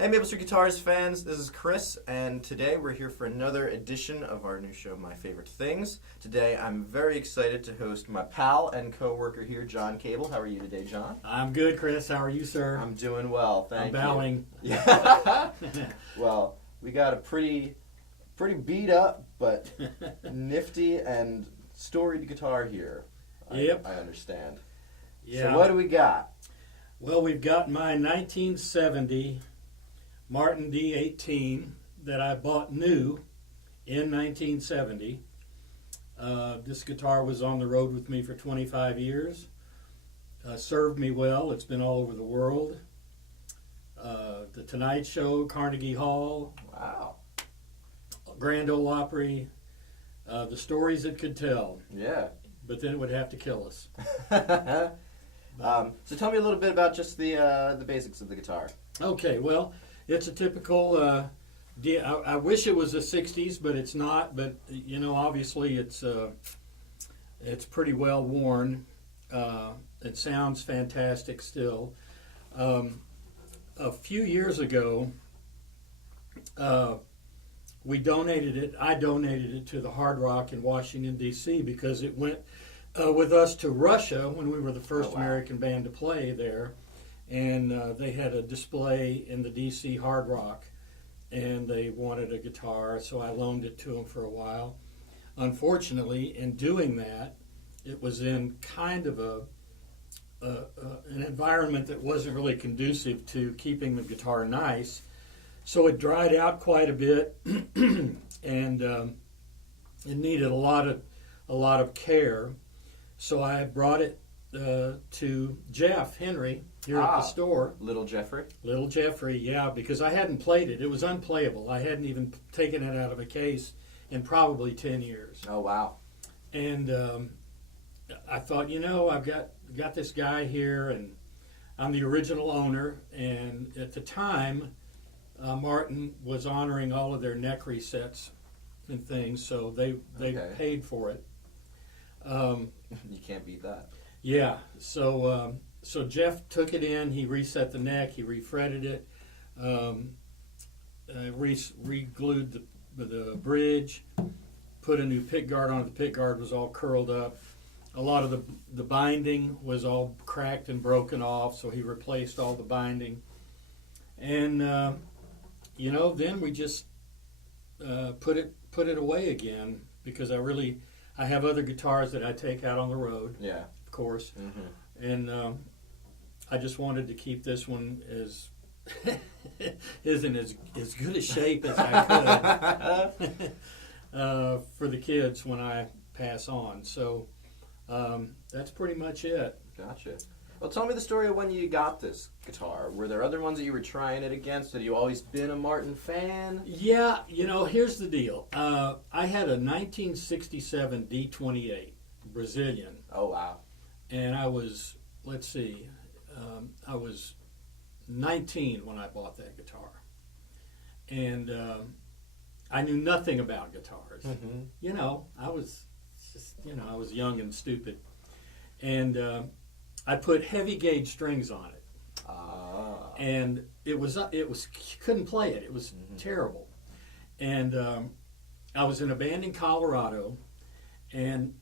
Hey Maple Street Guitars fans, this is Chris, and today we're here for another edition of our new show, My Favorite Things. Today I'm very excited to host my pal and co-worker here, John Cable. How are you today, John? I'm good, Chris. How are you, sir? I'm doing well, thank you. I'm bowing. Yeah. Well, we got a pretty beat up, but nifty and storied guitar here. Yep. I understand. Yeah. So what do we got? Well, we've got my 1970 Martin D18 that I bought new in 1970. This guitar was on the road with me for 25 years. Served me well. It's been all over the world. The Tonight Show, Carnegie Hall. Wow. Grand Ole Opry. The stories it could tell. Yeah. But then it would have to kill us. So tell me a little bit about just the basics of the guitar. Okay, well, it's a typical. I wish it was the '60s, but it's not. But you know, obviously, it's pretty well worn. It sounds fantastic still. A few years ago, we donated it. I donated it to the Hard Rock in Washington D.C. because it went with us to Russia when we were the first American band to play there. And they had a display in the D.C. Hard Rock, and they wanted a guitar, so I loaned it to them for a while. Unfortunately, in doing that, it was in kind of an environment that wasn't really conducive to keeping the guitar nice. So it dried out quite a bit, and it needed a lot of care. So I brought it to Jeff Henry here at the store. Little Jeffrey? Little Jeffrey, yeah, because I hadn't played it. It was unplayable. I hadn't even taken it out of a case in probably 10 years. Oh, wow. And I thought, you know, I've got this guy here, and I'm the original owner. And at the time, Martin was honoring all of their neck resets and things, so they paid for it. You can't beat that. Yeah, so Jeff took it in, he reset the neck, he refretted it, re-glued the bridge, put a new pick guard on it. The pick guard was all curled up. A lot of the binding was all cracked and broken off, so he replaced all the binding. And, you know, then we just put it away again, because I have other guitars that I take out on the road. Yeah. Of course. Mm-hmm. And I just wanted to keep this one as in as good a shape as I could for the kids when I pass on. So that's pretty much it. Gotcha. Well, tell me the story of when you got this guitar. Were there other ones that you were trying it against? Had you always been a Martin fan? Yeah, you know, here's the deal. I had a 1967 D28 Brazilian. Oh, wow. And I was, I was 19 when I bought that guitar. And I knew nothing about guitars. Mm-hmm. You know, I was young and stupid. And I put heavy gauge strings on it. And it was you couldn't play it. It was terrible. And I was in a band in Colorado, and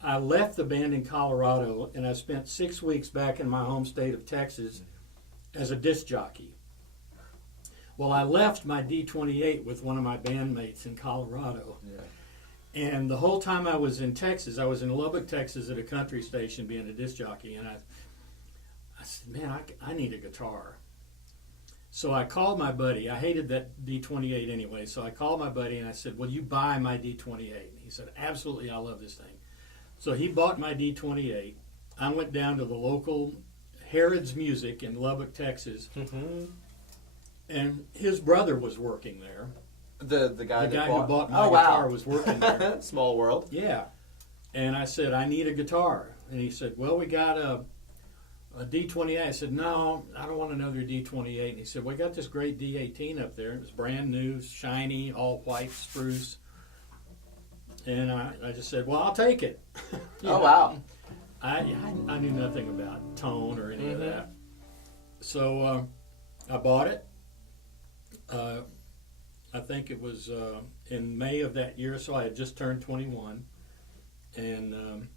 I left the band in Colorado, and I spent 6 weeks back in my home state of Texas as a disc jockey. Well, I left my D28 with one of my bandmates in Colorado. Yeah. And the whole time I was in Texas, I was in Lubbock, Texas at a country station being a disc jockey, and I said, man, I need a guitar. So I called my buddy. I hated that D28 anyway, so I called my buddy and I said, will you buy my D28? And he said, absolutely, I love this thing. So he bought my D28. I went down to the local Harrod's Music in Lubbock, Texas, and his brother was working there. The guy who bought my guitar was working there. Small world. Yeah. And I said, I need a guitar. And he said, well, we got a D28. I said, no, I don't want another D28. And he said, we got this great D18 up there. It was brand new, shiny, all white spruce. And I just said, well, I'll take it. Wow. I knew nothing about tone or any of that. So I bought it, I think it was in May of that year, so I had just turned 21, and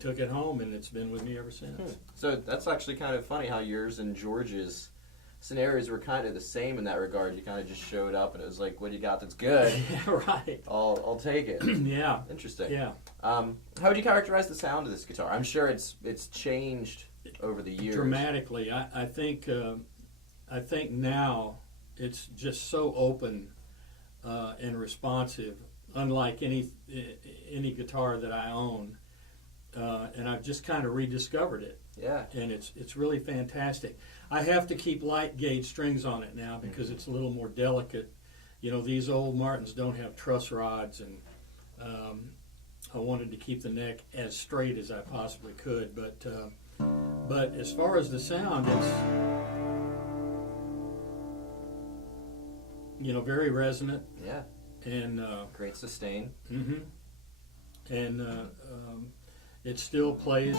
took it home, and it's been with me ever since. So that's actually kind of funny how yours and George's scenarios were kind of the same in that regard. You kind of just showed up, and it was like, "What do you got that's good? Yeah, right. I'll take it." Yeah. Interesting. Yeah. How would you characterize the sound of this guitar? I'm sure it's changed over the years. Dramatically. I think now it's just so open and responsive, unlike any guitar that I own, and I've just kind of rediscovered it. Yeah. And it's really fantastic. I have to keep light gauge strings on it now because it's a little more delicate. You know, these old Martins don't have truss rods, and I wanted to keep the neck as straight as I possibly could. But as far as the sound, it's, you know, very resonant. Yeah. And Great sustain. And it still plays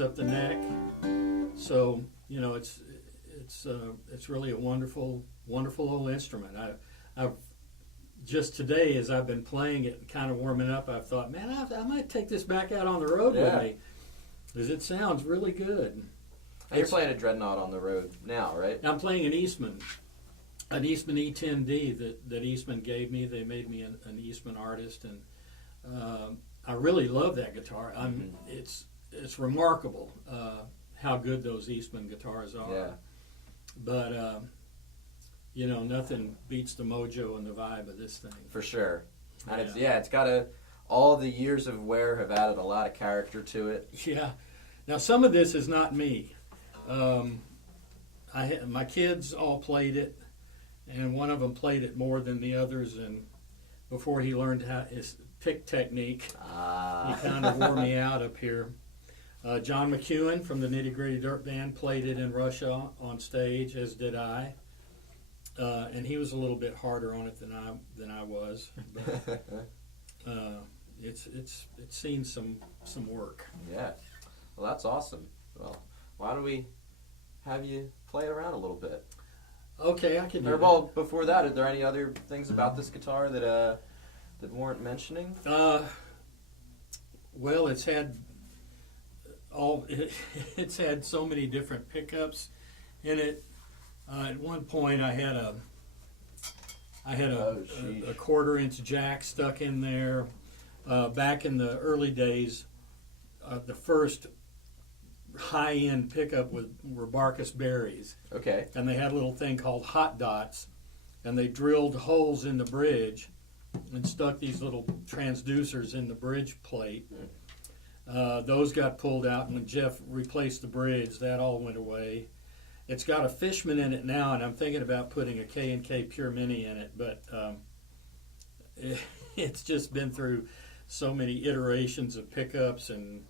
up the neck. So, you know, it's really a wonderful old instrument. I've just today, as I've been playing it and kind of warming up, I've thought, man, I might take this back out on the road with me, because it sounds really good. And you're playing a Dreadnought on the road now, right? I'm playing an Eastman E10D that Eastman gave me. They made me an Eastman artist, and I really love that guitar. It's remarkable how good those Eastman guitars are. Yeah. But you know, nothing beats the mojo and the vibe of this thing. For sure. And it's got all the years of wear have added a lot of character to it. Yeah. Now some of this is not me. My kids all played it, and one of them played it more than the others, and before he learned his pick technique, he kind of wore me out up here. John McEwen from the Nitty Gritty Dirt Band played it in Russia on stage, as did I, and he was a little bit harder on it than I was. But, it's seen some work. Yeah. Well, that's awesome. Well, why don't we have you play it around a little bit? Okay, I can do that. Well, before that, are there any other things about this guitar that warrant mentioning? Well, it's had so many different pickups in it. At one point, I had a quarter-inch jack stuck in there. Back in the early days, the first high-end pickup were Barkus Berries. Okay. And they had a little thing called hot dots, and they drilled holes in the bridge and stuck these little transducers in the bridge plate. Those got pulled out, and when Jeff replaced the bridge, that all went away. It's got a Fishman in it now, and I'm thinking about putting a K&K Pure Mini in it, but it's just been through so many iterations of pickups and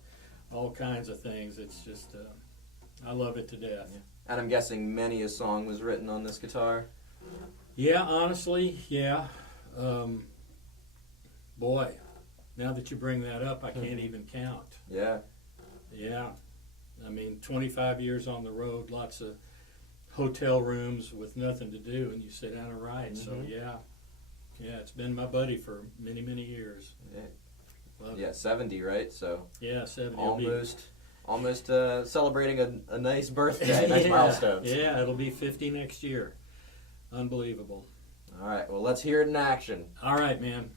all kinds of things. It's just, I love it to death. Yeah. And I'm guessing many a song was written on this guitar? Yeah, honestly, yeah. Boy, now that you bring that up, I can't even count. Yeah. Yeah. I mean, 25 years on the road, lots of hotel rooms with nothing to do, and you sit down and write. So, yeah, it's been my buddy for many, many years. Yeah. Love Yeah, it. 70, right? So Yeah, 70. almost celebrating a nice birthday, nice milestone. Yeah, it'll be 50 next year. Unbelievable. All right, well, let's hear it in action. All right, man.